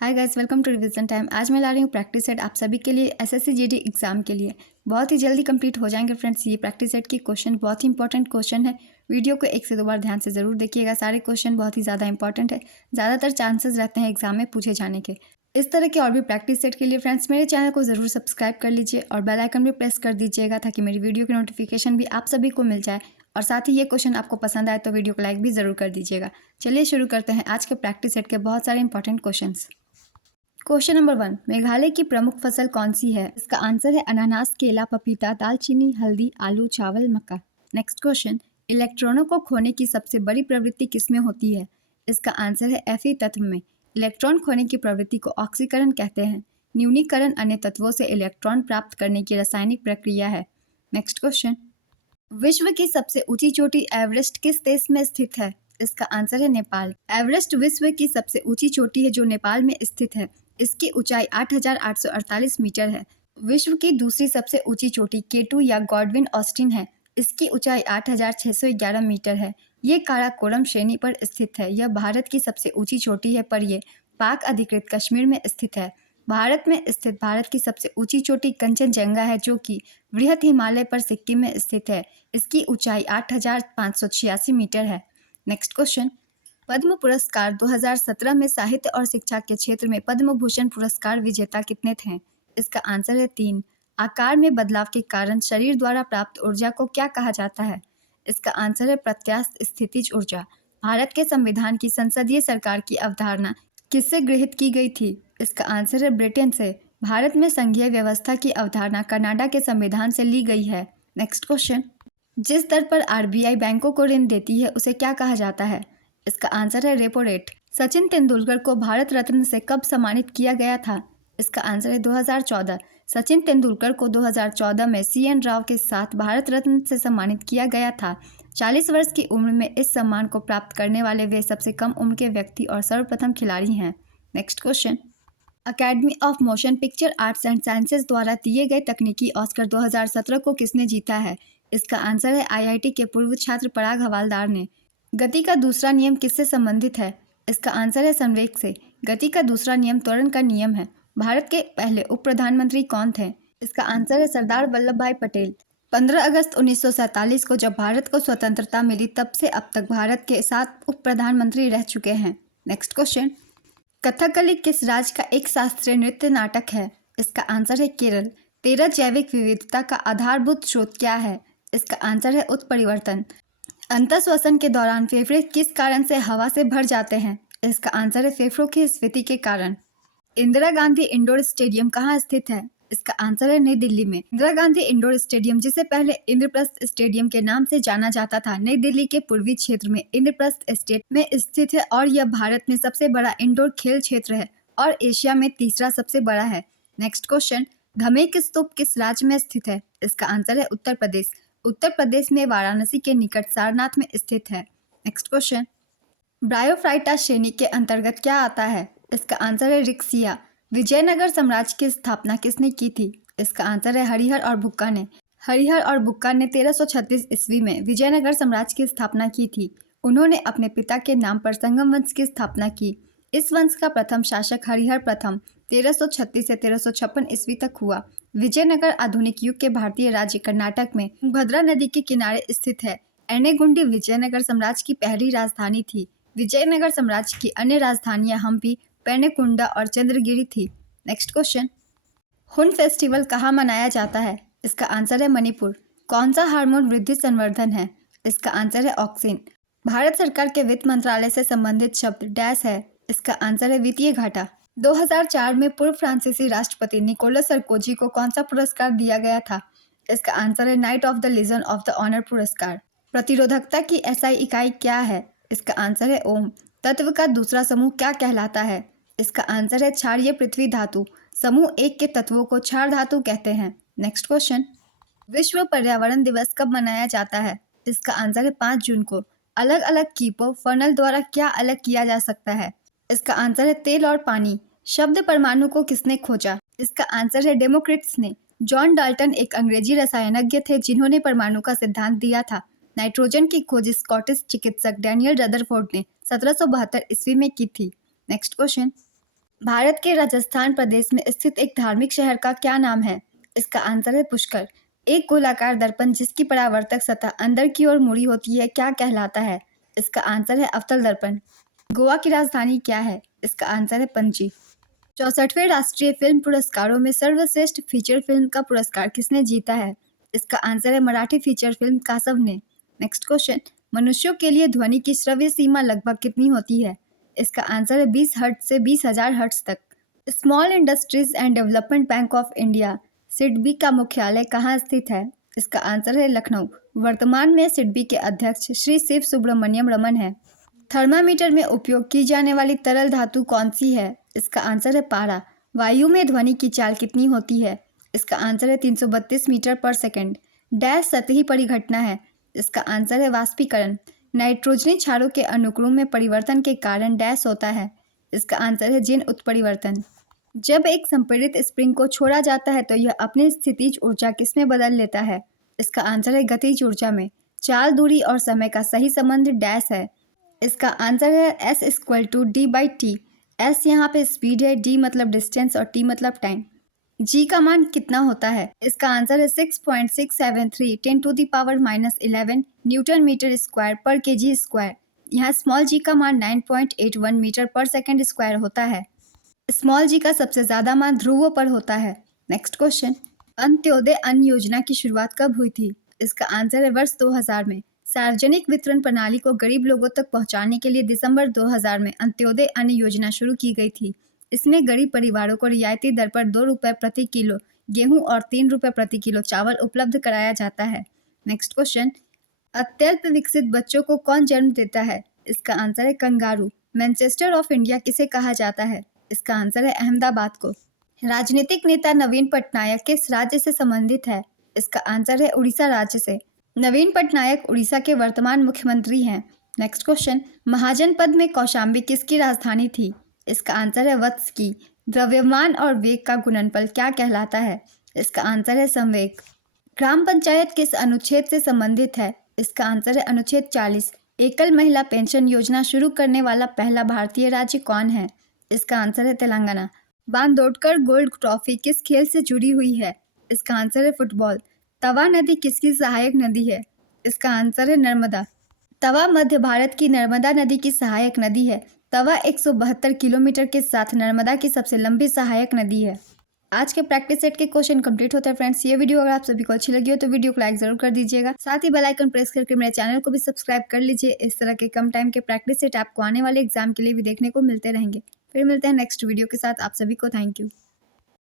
Hi guys, welcome to revision time. आज मैं ला रही हूँ प्रैक्टिस सेट आप सभी के लिए एसएससी जीडी एग्जाम के लिए। बहुत ही जल्दी कंप्लीट हो जाएंगे फ्रेंड्स। ये प्रैक्टिस सेट के क्वेश्चन बहुत ही इंपॉर्टेंट क्वेश्चन है। वीडियो को 1 से 2 बार ध्यान से ज़रूर देखिएगा। सारे क्वेश्चन बहुत ही ज़्यादा इंपॉर्टेंट है। ज़्यादातर चांसेस रहते हैं एग्जाम में पूछे जाने के। इस तरह के और भी प्रैक्टिस सेट के लिए फ्रेंड्स मेरे चैनल को ज़रूर सब्सक्राइब कर लीजिए और बेल आइकन भी प्रेस कर दीजिएगा ताकि मेरी वीडियो की नोटिफिकेशन भी आप सभी को मिल जाए। और साथ ही ये क्वेश्चन आपको पसंद आए तो वीडियो को लाइक भी ज़रूर कर दीजिएगा। चलिए शुरू करते हैं आज के प्रैक्टिस सेट के बहुत सारे important question. Question number 1, Meghalaya की प्रमुख फसल कौन सी है? इसका आंसर है अनानास, केला, पपीता, दालचीनी, हल्दी, आलू, चावल, मक्का। नेक्स्ट क्वेश्चन, इलेक्ट्रॉनों को खोने की सबसे बड़ी प्रवृत्ति किसमें होती है? इसका आंसर है Fe तत्व में। इलेक्ट्रॉन खोने की प्रवृत्ति को ऑक्सीकरण कहते हैं। न्यूनीकरण अन्य तत्वों से इलेक्ट्रॉन प्राप्त करने की रासायनिक प्रक्रिया है। नेक्स्ट क्वेश्चन, विश्व की सबसे ऊंची चोटी एवरेस्ट किस देश में स्थित है? इसका आंसर है नेपाल। एवरेस्ट विश्व की सबसे ऊंची चोटी है जो नेपाल में स्थित है। इसकी ऊंचाई 8,848 मीटर है। विश्व की दूसरी सबसे ऊंची चोटी केटू या गॉडविन ऑस्टिन है। इसकी ऊंचाई 8,611 मीटर है। ये काराकोरम श्रेणी पर स्थित है। यह भारत की सबसे ऊंची चोटी है पर यह पाक अधिकृत कश्मीर में स्थित है। भारत में स्थित भारत की सबसे ऊंची चोटी कंचनजंगा है जो कि बृहद हिमालय पर सिक्किम में स्थित है। इसकी ऊंचाई 8,586 मीटर है। नेक्स्ट क्वेश्चन, पद्म पुरस्कार 2017 में साहित्य और शिक्षा के क्षेत्र में पद्म भूषण पुरस्कार विजेता कितने थे? इसका आंसर है 3। आकार में बदलाव के कारण शरीर द्वारा प्राप्त ऊर्जा को क्या कहा जाता है? इसका आंसर है प्रत्यास्थ स्थितिज ऊर्जा। भारत के संविधान की संसदीय सरकार की अवधारणा किससे गृहीत की गई थी? इसका आंसर है ब्रिटेन से। भारत में संघीय व्यवस्था की अवधारणा कनाडा के संविधान से ली गई है। नेक्स्ट क्वेश्चन, जिस दर पर आरबीआई बैंकों को ऋण देती है उसे क्या कहा जाता है? इसका आंसर है रेपो रेट। सचिन तेंदुलकर को भारत रत्न से कब सम्मानित किया गया था? इसका आंसर है 2014। सचिन तेंदुलकर को 2014 में CN राव के साथ भारत रत्न से सम्मानित किया गया था। 40 वर्ष की उम्र में इस सम्मान को प्राप्त करने वाले वे सबसे कम उम्र के व्यक्ति और सर्वप्रथम खिलाड़ी हैं। Next question, academy of motion picture arts and sciences द्वारा दिए गए तकनीकी ऑस्कर 2017 को किसने जीता है? इसका आंसर है IIT के पूर्व छात्र पराग हवालदार ने। गति का दूसरा नियम किससे संबंधित है? इसका आंसर है संवेग से। गति का दूसरा नियम त्वरण का नियम है। भारत के पहले उप प्रधानमंत्री कौन थे? इसका आंसर है सरदार वल्लभ भाई पटेल। 15 अगस्त 1947 को जब भारत को स्वतंत्रता मिली तब से अब तक भारत के 7 उप प्रधानमंत्री रह चुके हैं। नेक्स्ट क्वेश्चन, कथकली किस राज्य का एक शास्त्रीय नृत्य नाटक है? इसका आंसर है केरल। 13 जैविक विविधता का आधारभूत स्रोत क्या है? इसका आंसर है उत्परिवर्तन। अंतःश्वसन के दौरान फेफड़े किस कारण से हवा से भर जाते हैं? इसका आंसर है फेफड़ों की स्फीति के कारण। इंदिरा गांधी इंडोर स्टेडियम कहाँ स्थित है? इसका आंसर है नई दिल्ली में। इंदिरा गांधी इंडोर स्टेडियम, जिसे पहले इंद्रप्रस्थ स्टेडियम के नाम से जाना जाता था, नई दिल्ली के पूर्वी क्षेत्र में इंद्रप्रस्थ स्टेट में स्थित है और यह भारत में सबसे बड़ा इंडोर खेल क्षेत्र है और एशिया में तीसरा सबसे बड़ा है। नेक्स्ट क्वेश्चन, धमेक स्तूप किस राज्य में स्थित है? इसका आंसर है उत्तर प्रदेश। उत्तर प्रदेश में वाराणसी के निकट सारनाथ में स्थित है। नेक्स्ट क्वेश्चन, ब्रायोफाइटा श्रेणी के अंतर्गत क्या आता है? इसका आंसर है रिक्सिया। विजयनगर साम्राज्य की स्थापना किसने की थी? इसका आंसर है हरिहर और बुक्का ने। हरिहर और बुक्का ने 1336 ईस्वी में विजयनगर साम्राज्य की स्थापना की थी। उन्होंने अपने पिता के नाम पर संगम वंश की स्थापना की। इस वंश का प्रथम शासक हरिहर प्रथम 1336 से 1356 ईस्वी तक हुआ। विजयनगर आधुनिक युग के भारतीय राज्य कर्नाटक में तुंगभद्रा नदी के किनारे स्थित है। एनेगुंडी विजयनगर साम्राज्य की पहली राजधानी थी। विजयनगर साम्राज्य की अन्य राजधानियां हम्पी, पेनेकुंडा और चंद्रगिरी थी। नेक्स्ट क्वेश्चन, हुन फेस्टिवल कहाँ मनाया जाता है? इसका आंसर है मणिपुर। कौन सा हार्मोन वृद्धि संवर्धन है? इसका आंसर है ऑक्सिन। भारत सरकार के वित्त मंत्रालय से संबंधित शब्द डैश है? इसका आंसर है वित्तीय घाटा। 2004 में पूर्व फ्रांसीसी राष्ट्रपति निकोलस सरकोजी को कौन सा पुरस्कार दिया गया था? इसका आंसर है Knight of the Legion of the Honour पुरस्कार। प्रतिरोधकता की SI इकाई क्या है? इसका आंसर है ओम। तत्व का दूसरा समूह क्या कहलाता है? इसका आंसर है क्षारीय पृथ्वी धातु। समूह 1 के तत्वों को क्षार धातु कहते हैं। नेक्स्ट क्वेश्चन, विश्व पर्यावरण दिवस कब मनाया जाता है? इसका आंसर है 5 जून को। अलग अलग कीपों फर्नल द्वारा क्या अलग किया जा सकता है? इसका आंसर है तेल और पानी। शब्द परमाणु को किसने खोजा? इसका आंसर है डेमोक्रिट्स ने। जॉन डाल्टन एक अंग्रेजी रसायनज्ञ थे जिन्होंने परमाणु का सिद्धांत दिया था। नाइट्रोजन की खोज स्कॉटिश चिकित्सक डैनियल रदरफोर्ड ने 1772 ईस्वी में की थी। नेक्स्ट क्वेश्चन, भारत के राजस्थान प्रदेश में स्थित एक धार्मिक शहर का क्या नाम है? इसका आंसर है पुष्कर। एक गोलाकार दर्पण जिसकी परावर्तक सतह अंदर की ओर मुड़ी होती है क्या कहलाता है? इसका आंसर है अवतल दर्पण। गोवा की राजधानी क्या है? इसका आंसर है पणजी। 64वें राष्ट्रीय फिल्म पुरस्कारों में सर्वश्रेष्ठ फीचर फिल्म का पुरस्कार किसने जीता है? इसका आंसर है मराठी फीचर फिल्म कासव ने। नेक्स्ट क्वेश्चन, मनुष्यों के लिए ध्वनि की श्रव्य सीमा लगभग कितनी होती है? इसका आंसर है 20 हर्ट्ज से 20,000 हर्ट्ज तक। Small industries and development bank of India SIDBI का मुख्यालय कहाँ स्थित है? इसका आंसर है लखनऊ। वर्तमान में सिडबी के अध्यक्ष श्री शिव सुब्रमण्यम रमन है। थर्मामीटर में उपयोग की जाने वाली तरल धातु कौन सी है? इसका आंसर है पारा। वायु में ध्वनि की चाल कितनी होती है? इसका आंसर है 332 मीटर पर सेकंड। डैश सतही परिघटना है। इसका आंसर है वाष्पीकरण। नाइट्रोजनी क्षारों के अनुक्रम में परिवर्तन के कारण डैश होता है। इसका आंसर है जीन उत्परिवर्तन। जब एक संपीड़ित स्प्रिंग को छोड़ा जाता है तो यह अपनी स्थितिज ऊर्जा किसमें बदल लेता है? इसका आंसर है गतिज ऊर्जा में। चाल, दूरी और समय का सही संबंध डैश है। इसका आंसर है S=D/T। S यहाँ पे स्पीड है, D मतलब डिस्टेंस और T मतलब टाइम। G का मान कितना होता है? इसका आंसर है 6.673 10⁻⁻11 न्यूटन मीटर स्क्वायर पर kg स्क्वायर। यहाँ स्मॉल g का मान 9.81 मीटर पर सेकंड स्क्वायर होता है। स्मॉल g का सबसे ज़्यादा मान ध्रुवों पर होता है। नेक्स्ट क्वेश्चन, अंत्योदय अन्न योजना की शुरुआत कब हुई थी? इसका आंसर है वर्ष 2000 में। सार्वजनिक वितरण प्रणाली को गरीब लोगों तक पहुंचाने के लिए दिसंबर 2000 में अंत्योदय अन्न योजना शुरू की गई थी। इसमें गरीब परिवारों को रियायती दर पर 2 रुपये प्रति किलो गेहूं और 3 रुपये प्रति किलो चावल उपलब्ध कराया जाता है। नेक्स्ट क्वेश्चन, अत्यल्प विकसित बच्चों को कौन जन्म देता है? इसका आंसर है कंगारू। मैनचेस्टर ऑफ इंडिया किसे कहा जाता है? इसका आंसर है अहमदाबाद को। राजनीतिक नेता नवीन पटनायक किस राज्य से संबंधित है? इसका आंसर है उड़ीसा राज्य से। नवीन पटनायक उड़ीसा के वर्तमान मुख्यमंत्री हैं। नेक्स्ट क्वेश्चन, महाजनपद में कौशाम्बी किसकी राजधानी थी? इसका आंसर है वत्स की। द्रव्यमान और वेग का गुणनफल क्या कहलाता है? इसका आंसर है संवेग। ग्राम पंचायत किस अनुच्छेद से संबंधित है? इसका आंसर है अनुच्छेद 40। एकल महिला पेंशन योजना शुरू करने वाला पहला भारतीय राज्य कौन है? इसका आंसर है तेलंगाना। बांदोडकर गोल्ड ट्रॉफी किस खेल से जुड़ी हुई है? इसका आंसर है फुटबॉल। तवा नदी किसकी सहायक नदी है? इसका आंसर है नर्मदा। तवा मध्य भारत की नर्मदा नदी की सहायक नदी है। तवा 172 किलोमीटर के साथ नर्मदा की सबसे लंबी सहायक नदी है। आज के प्रैक्टिस सेट के क्वेश्चन कंप्लीट होते हैं फ्रेंड्स। ये वीडियो अगर आप सभी को अच्छी लगी हो तो वीडियो को लाइक जरूर कर दीजिएगा। साथ ही बेल आइकन प्रेस करके मेरे चैनल को भी सब्सक्राइब कर लीजिए। इस तरह के कम टाइम के प्रैक्टिस सेट आपको आने वाले एग्जाम के लिए भी देखने को मिलते रहेंगे। फिर मिलते हैं नेक्स्ट वीडियो के साथ। आप सभी को थैंक यू।